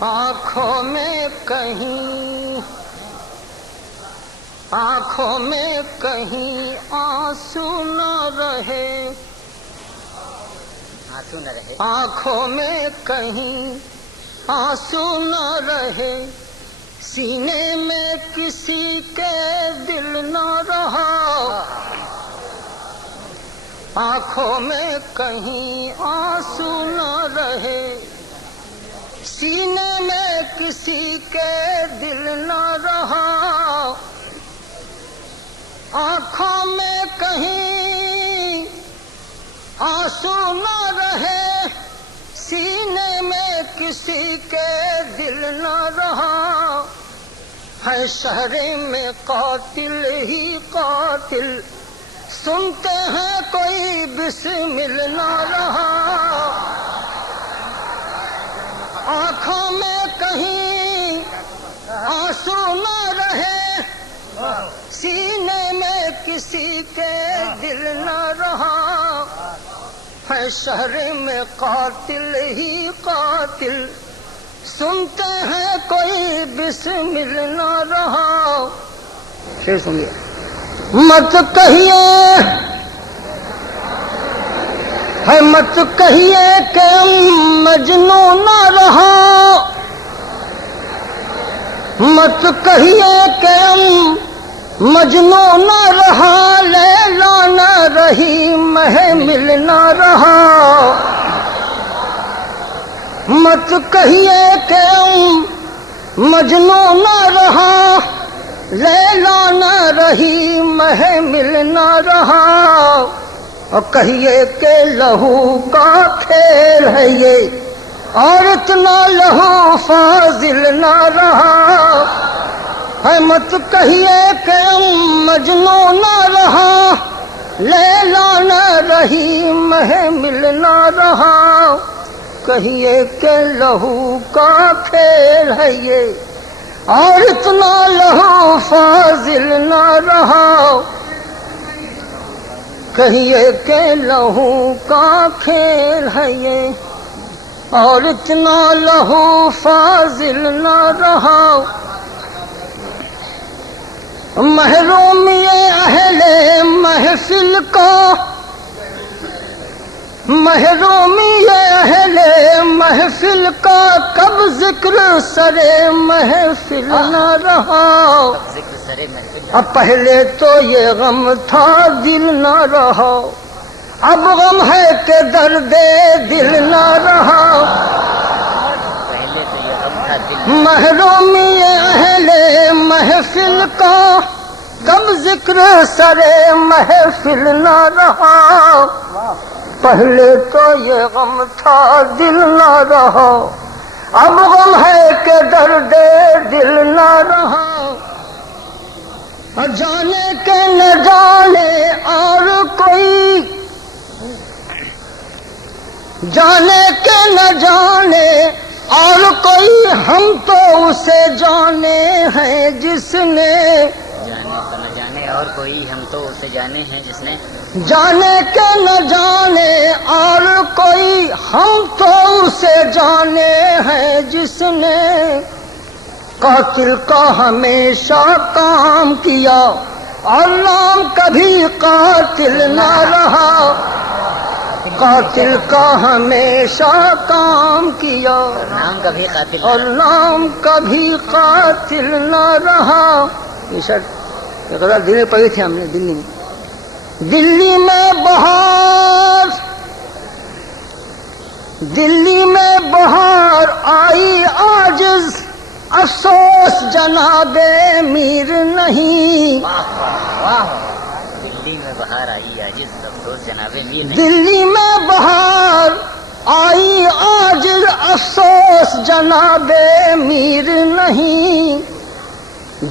آنکھوں میں کہیں آنسو نہ رہے، آنکھوں میں کہیں آنسو نہ رہے، سینے میں کسی کے دل نہ رہا، آنکھوں میں کہیں آنسو نہ رہے، سینے میں کسی کے دل نہ رہا، آنکھوں میں کہیں آنسو نہ رہے، سینے میں کسی کے دل نہ رہا، ہے شہر میں قاتل ہی قاتل، سنتے ہیں کوئی بسمل نہ رہا، آنکھوں میں کہیں آنسو نہ رہے، سینے میں کسی کے دل نہ رہا، ہے شہر میں قاتل ہی قاتل، سنتے ہیں کوئی بسمل نہ رہا۔ شعر سنیے۔ مت کہیے ہے مت کہیے کہ مجنوں نہ رہا، مت کہیے کہ مجنوں نہ رہا، لیلا نہ رہی محمل نہ رہا، مت کہیے کہ مجنوں نہ رہا، لیلا نہ رہی محمل نہ رہا، اور کہیے کہ لہو کا کھیل ہے یہ اور اتنا لہو فاضل نہ رہا، ہے مت کہیے کہ مجنوں نہ رہا، لیلا نہ رہی محمل نہ رہا، کہیے کہ لہو کا کھیل ہے یہ اور اتنا لہو فاضل نہ رہا، کہیے کہ لہو کا کھیل ہے یہ اور اتنا لہو فاضل نہ رہا، محرومی اہل محفل کا، محرومی اہل محفل کا، کب ذکر سرے محفل نہ رہا، اب پہلے تو یہ غم تھا دل نہ رہا، اب غم ہے کہ درد دل نہ رہا، محرومی اہل محفل کا، کب ذکر سرے محفل نہ رہا، پہلے تو یہ غم تھا دل نہ رہا، اب غم ہے کہ درد دل نہ رہا، جانے کہ نہ جانے اور کوئی، جانے کہ نہ جانے اور کوئی، ہم تو اسے جانے ہیں جس نے، جانے اور کوئی، ہم تو اسے جانے ہیں جس نے، جانے کہ نہ جانے اور کوئی، ہم تو اسے جانے ہیں جس نے، قاتل کا ہمیشہ کام کیا اور نام کبھی قاتل نہ رہا، قاتل کا ہمیشہ کام کیا نام کبھی قاتل اور نام کبھی قاتل نہ رہا۔ یہ شرط یہ غزل دلی میں پڑھی تھی ہم نے، دلی میں، دلی میں بہار، دلی میں بہار آئی عاجز، افسوس جناب میر نہیں، دلی میں بہار آئی عاجز، افسوس جناب میر نہیں، دلی میں بہار آئی عاجز، افسوس جناب میر نہیں،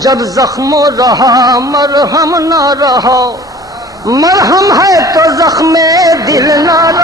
جب زخم رہا مرہم نہ رہا، مرہم ہے تو زخم دل نہ رہا۔